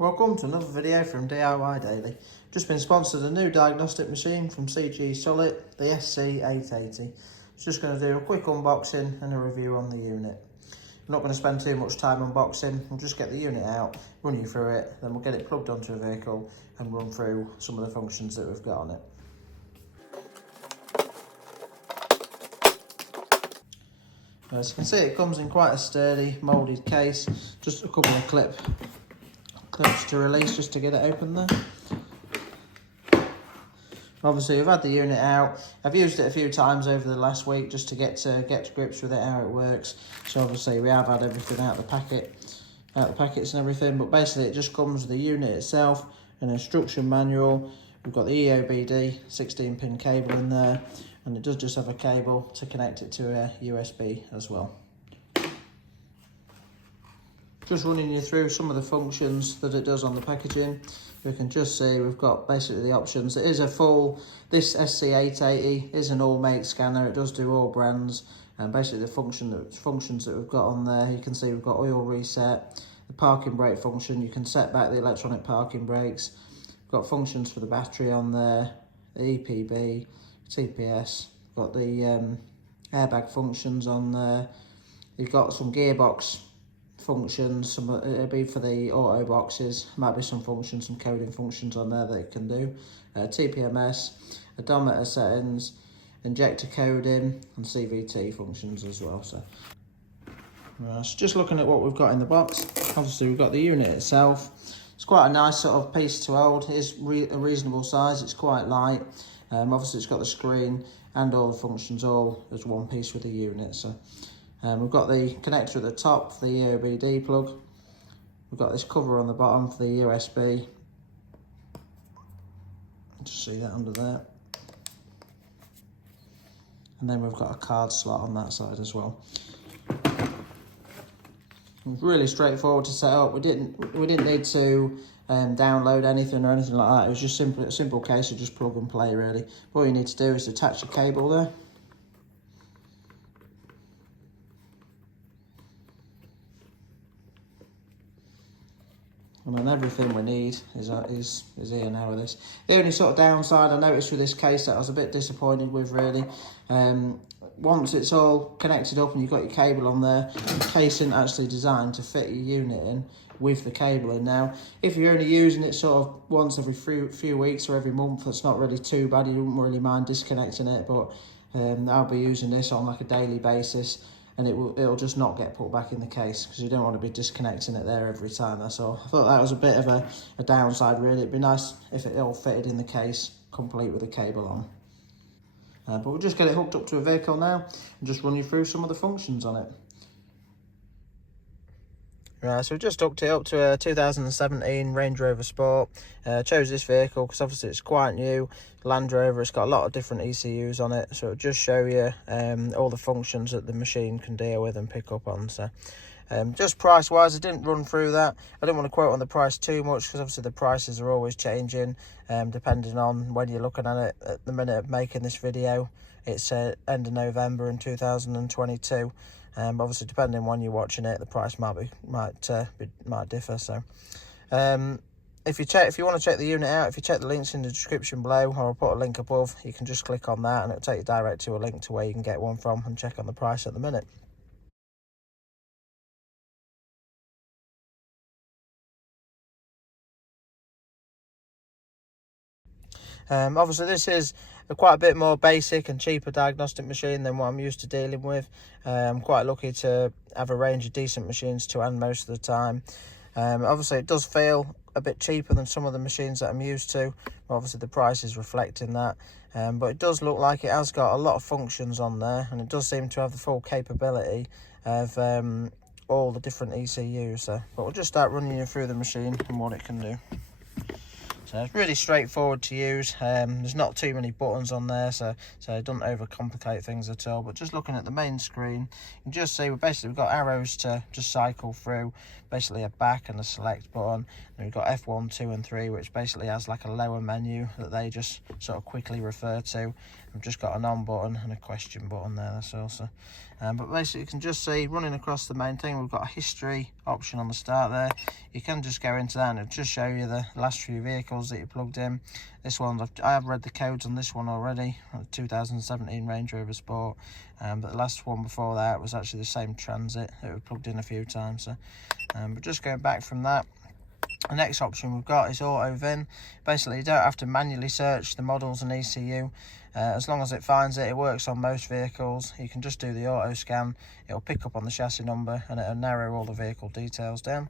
Welcome to another video from DIY Daily. Just been sponsored a new diagnostic machine from CGSULIT, the SC880. Just going to do a quick unboxing and a review on the unit. I'm not going to spend too much time unboxing. We'll just get the unit out, run you through it, then we'll get it plugged onto a vehicle and run through some of the functions that we've got on it. As you can see, it comes in quite a sturdy moulded case. Just a couple of clips to release just to get it open there. Obviously, I've had the unit out. I've used it a few times over the last week just to get to grips with it, how it works. So obviously, we have had everything out of the packets and everything. But basically, it just comes with the unit itself, an instruction manual. We've got the EOBD 16-pin cable in there, and it does just have a cable to connect it to a USB as well. Just running you through some of the functions that it does on the packaging. You can just see we've got basically the options. It is this SC880 is an all-make scanner. It does do all brands, and basically the functions that we've got on there, you can see we've got oil reset, the parking brake function. You can set back the electronic parking brakes. We've got functions for the battery on there, the EPB, TPS. We've got the airbag functions on there. You've got some gearbox functions, it'll be for the auto boxes, might be some functions, some coding functions on there that it can do. TPMS, odometer settings, injector coding, and CVT functions as well. So just looking at what we've got in the box, obviously we've got the unit itself. It's quite a nice sort of piece to hold. It is a reasonable size, it's quite light. Obviously it's got the screen and all the functions all as one piece with the unit. So we've got the connector at the top for the EOBD plug. We've got this cover on the bottom for the USB. Just see that under there. And then we've got a card slot on that side as well. It's really straightforward to set up. We didn't need to download anything or anything like that. It was just a simple case of just plug and play really. All you need to do is attach a cable there. And then everything we need is here now with this. The only sort of downside I noticed with this case that I was a bit disappointed with really, once it's all connected up and you've got your cable on there, the case isn't actually designed to fit your unit in with the cable in. Now, if you're only using it sort of once every few weeks or every month, that's not really too bad. You wouldn't really mind disconnecting it, but I'll be using this on like a daily basis, and it'll just not get put back in the case because you don't want to be disconnecting it there every time, that's all. I thought that was a bit of a downside really. It'd be nice if it all fitted in the case complete with the cable on. But we'll just get it hooked up to a vehicle now and just run you through some of the functions on it. Right, so we've just hooked it up to a 2017 Range Rover Sport. Chose this vehicle because obviously it's quite new. Land Rover, it's got a lot of different ECUs on it, so it'll just show you all the functions that the machine can deal with and pick up on. So just price wise, I didn't run through that. I didn't want to quote on the price too much because obviously the prices are always changing depending on when you're looking at it. At the minute of making this video, it's end of November in 2022. Obviously, depending on when you're watching it, the price might differ. So, if you want to check the unit out, if you check the links in the description below, or I'll put a link above, you can just click on that, and it'll take you direct to a link to where you can get one from and check on the price at the minute. Obviously this is quite a bit more basic and cheaper diagnostic machine than what I'm used to dealing with. I'm quite lucky to have a range of decent machines to hand most of the time. Obviously it does feel a bit cheaper than some of the machines that I'm used to. Obviously the price is reflecting that, but it does look like it has got a lot of functions on there, and it does seem to have the full capability of all the different ECUs. But we'll just start running you through the machine and what it can do. So it's really straightforward to use. There's not too many buttons on there, so it doesn't overcomplicate things at all. But just looking at the main screen, you can just see we've got arrows to just cycle through, basically a back and a select button. And we've got F1, 2 and 3, which basically has like a lower menu that they just sort of quickly refer to. I've just got an on button and a question button there, that's also. But basically you can just see running across the main thing, we've got a history option on the start there. You can just go into that and it'll just show you the last few vehicles that you plugged in. This one, I have read the codes on this one already, 2017 Range Rover Sport. But the last one before that was actually the same Transit that we plugged in a few times. So, but just going back from that, the next option we've got is Auto VIN. Basically, you don't have to manually search the models and ECU. As long as it finds it, it works on most vehicles. You can just do the auto scan. It'll pick up on the chassis number and it'll narrow all the vehicle details down.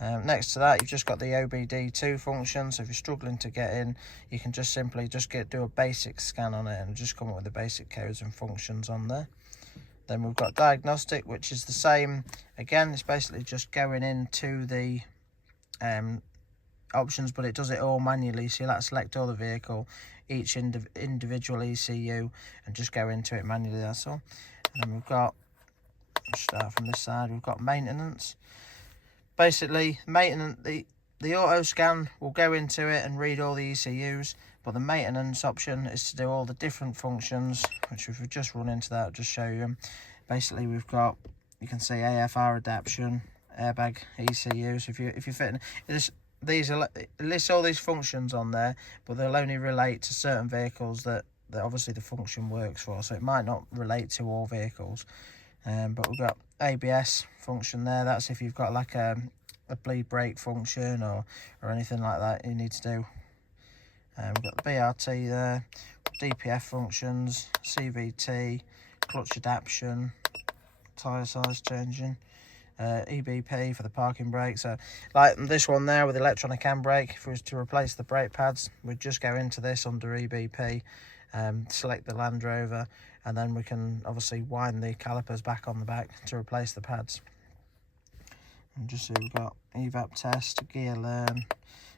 Next to that, you've just got the OBD2 function. So if you're struggling to get in, you can just simply do a basic scan on it and just come up with the basic codes and functions on there. Then we've got diagnostic, which is the same. Again, it's basically just going into the options, but it does it all manually. So you'll have to select all the vehicle, each individual ECU, and just go into it manually, that's all. And then we've got, start from this side, we've got maintenance. Basically, maintenance, the auto scan will go into it and read all the ECUs, but the maintenance option is to do all the different functions, which if we just run into that, I'll just show you. Basically, we've got, you can see AFR adaptation, airbag ECU. So if you're fitting this, it lists all these functions on there, but they'll only relate to certain vehicles that obviously the function works for. So it might not relate to all vehicles. But we've got ABS function there. That's if you've got like a bleed brake function or anything like that you need to do. We've got the BRT there, DPF functions, CVT, clutch adaptation, tyre size changing, EBP for the parking brake. So like this one there with electronic handbrake, if we was to replace the brake pads, we'd just go into this under EBP, select the Land Rover, and then we can obviously wind the calipers back on the back to replace the pads. And just see we've got evap test, gear learn,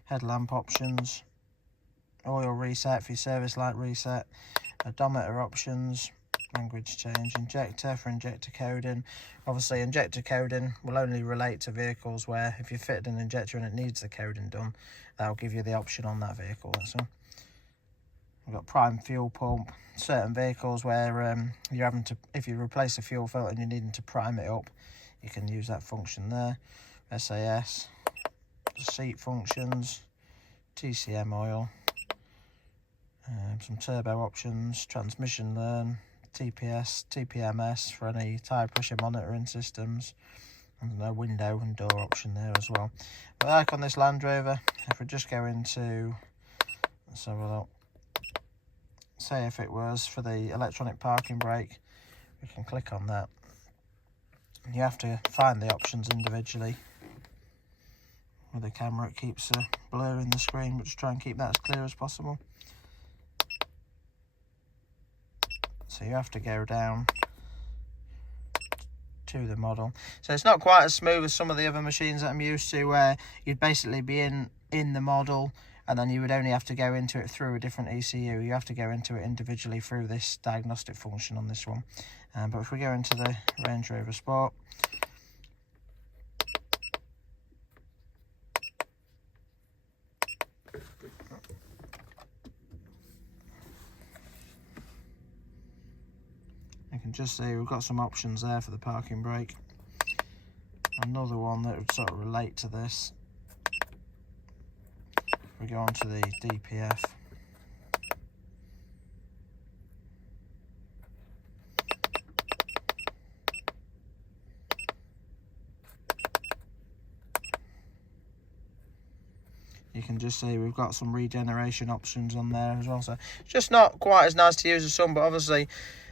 headlamp options, oil reset for your service light reset, odometer options, language change, injector for injector coding. Obviously injector coding will only relate to vehicles where if you fitted an injector and it needs the coding done, that'll give you the option on that vehicle, that's all. We've got prime fuel pump, certain vehicles where you're having to, if you replace a fuel filter and you're needing to prime it up, you can use that function there. SAS, seat functions, TCM oil, some turbo options, transmission learn, TPS, TPMS for any tyre pressure monitoring systems, and a window and door option there as well. But like on this Land Rover, if we just go into, let's have a look. Say if it was for the electronic parking brake, we can click on that. You have to find the options individually. With the camera it keeps blurring the screen, but just try and keep that as clear as possible. So you have to go down to the model. So it's not quite as smooth as some of the other machines that I'm used to, where you'd basically be in the model and then you would only have to go into it through a different ECU. You have to go into it individually through this diagnostic function on this one. But if we go into the Range Rover Sport, you can just see we've got some options there for the parking brake. Another one that would sort of relate to this. We go on to the DPF. You can just see we've got some regeneration options on there as well. So it's just not quite as nice to use as some, but obviously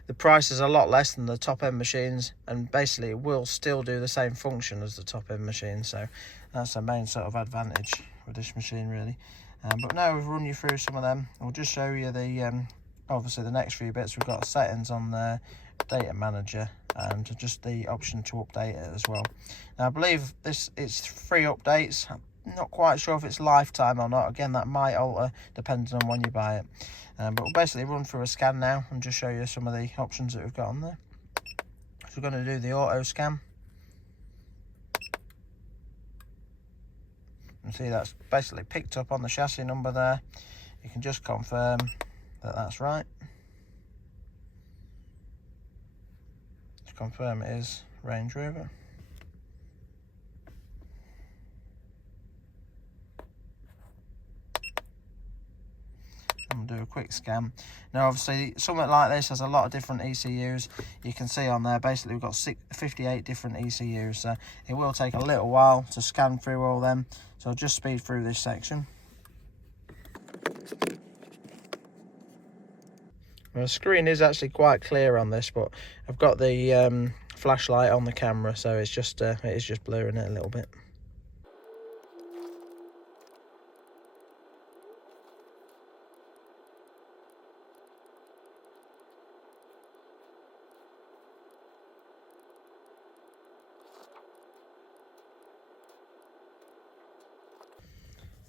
the price is a lot less than the top end machines, and basically it will still do the same function as the top end machine. So that's the main sort of advantage with this machine really. But now we've run you through some of them. We'll just show you the obviously the next few bits. We've got settings on there, data manager, and just the option to update it as well. Now I believe it's free updates. not quite sure if it's lifetime or not. Again, that might alter depending on when you buy it. But we'll basically run through a scan now and just show you some of the options that we've got on there. So we're going to do the auto scan. And see that's basically picked up on the chassis number there. You can just confirm that that's right. To confirm it is Range Rover. And we'll do a quick scan. Now obviously something like this has a lot of different ECUs. You can see on there basically we've got 58 different ECUs, so it will take a little while to scan through all them, so I'll just speed through this section. Well, the screen is actually quite clear on this, but I've got the flashlight on the camera, so it's just it is just blurring it a little bit.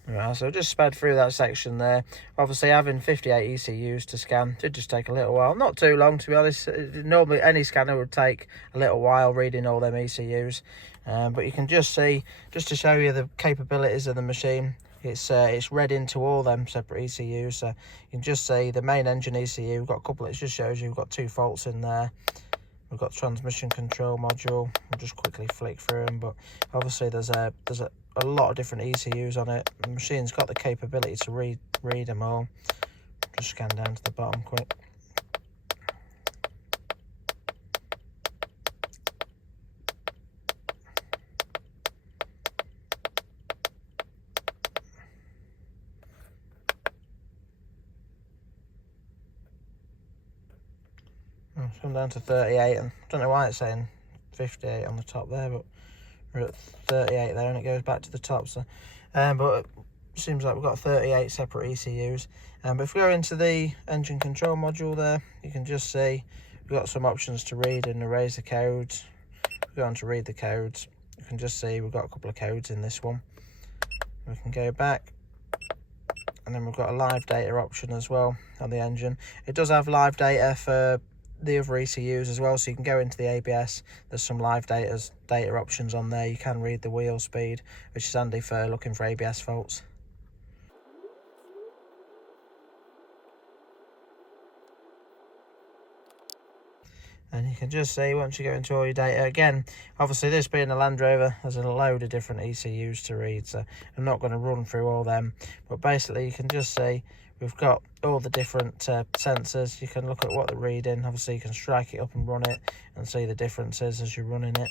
Right, so just sped through that section there. Obviously having 58 ECUs to scan did just take a little while. Not too long, to be honest. Normally any scanner would take a little while reading all them ECUs. But you can just see, just to show you the capabilities of the machine, it's read into all them separate ECUs. So you can just see the main engine ECU, we've got a couple, it just shows you we've got 2 faults in there. We've got transmission control module. We'll just quickly flick through them, but obviously there's a lot of different ECUs on it. The machine's got the capability to read them all. Just scan down to the bottom quick. It's come down to 38, and I don't know why it's saying 58 on the top there, but we're at 38 there, and it goes back to the top. So, but it seems like we've got 38 separate ECUs. But if we go into the engine control module there, you can just see we've got some options to read and erase the codes. If we go on to read the codes, you can just see we've got a couple of codes in this one. We can go back, and then we've got a live data option as well on the engine. It does have live data for the other ECUs as well, so you can go into the ABS. There's some live data options on there. You can read the wheel speed, which is handy for looking for ABS faults. And you can just see once you go into all your data, again, obviously this being a Land Rover, there's a load of different ECUs to read, so I'm not going to run through all them, but basically you can just see we've got all the different sensors. You can look at what they're reading. Obviously you can strike it up and run it and see the differences as you're running it.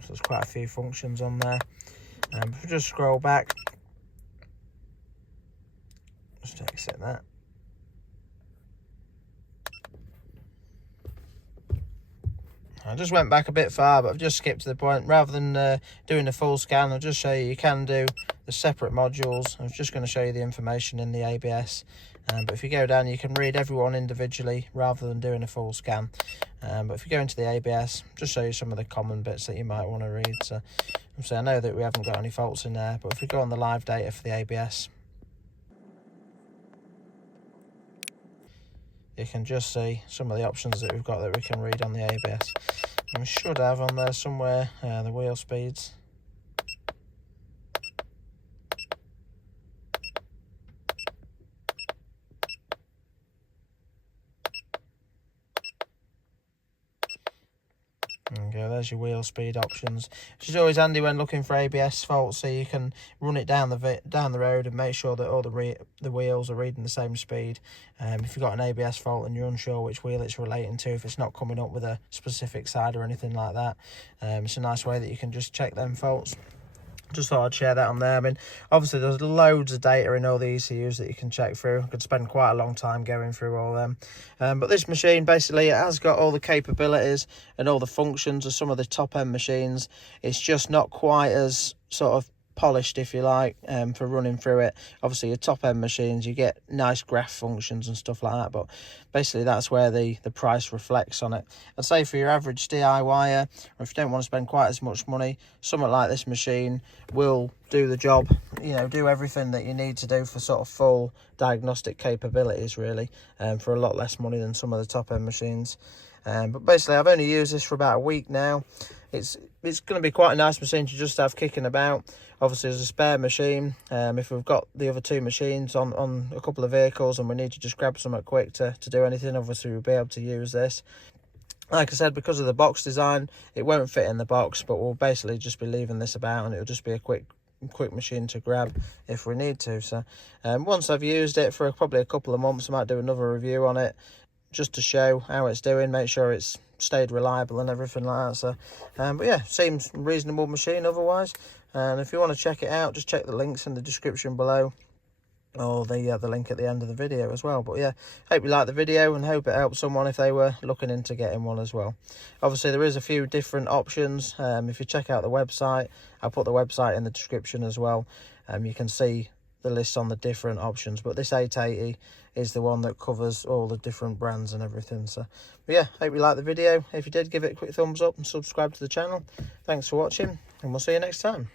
So there's quite a few functions on there. If we just scroll back, just exit that. I just went back a bit far, but I've just skipped to the point. Rather than doing a full scan, I'll just show you, you can do the separate modules. I was just going to show you the information in the ABS. But if you go down, you can read everyone individually rather than doing a full scan. But if you go into the ABS, just show you some of the common bits that you might want to read. So obviously I know that we haven't got any faults in there, but if we go on the live data for the ABS, you can just see some of the options that we've got that we can read on the ABS. And we should have on there somewhere the wheel speeds. There you go, there's your wheel speed options, which is always handy when looking for ABS faults, so you can run it down the road and make sure that all the wheels are reading the same speed. If you've got an ABS fault and you're unsure which wheel it's relating to, if it's not coming up with a specific side or anything like that, it's a nice way that you can just check them faults. Just thought I'd share that on there. I mean, obviously there's loads of data in all the ECUs that you can check through. I could spend quite a long time going through all them. But this machine, basically, it has got all the capabilities and all the functions of some of the top-end machines. It's just not quite as sort of polished, if you like, for running through it. Obviously your top end machines, you get nice graph functions and stuff like that, but basically that's where the price reflects on it. I'd say for your average DIYer, or if you don't want to spend quite as much money, something like this machine will do the job, you know, do everything that you need to do for sort of full diagnostic capabilities, really, for a lot less money than some of the top end machines. But basically I've only used this for about a week now. It's going to be quite a nice machine to just have kicking about. Obviously as a spare machine, if we've got the other two machines on a couple of vehicles and we need to just grab something quick to do anything, obviously we'll be able to use this. Like I said, because of the box design, it won't fit in the box, but we'll basically just be leaving this about, and it'll just be a quick machine to grab if we need to. So once I've used it for probably a couple of months, I might do another review on it just to show how it's doing, make sure it's stayed reliable and everything like that. So but yeah, seems a reasonable machine otherwise. And if you want to check it out, just check the links in the description below, or the link at the end of the video as well. But yeah, hope you like the video and hope it helps someone if they were looking into getting one as well. Obviously there is a few different options. If you check out the website, I'll put the website in the description as well. You can see the list on the different options, but this 880 is the one that covers all the different brands and everything. So but yeah, hope you liked the video. If you did, give it a quick thumbs up and subscribe to the channel. Thanks for watching, and we'll see you next time.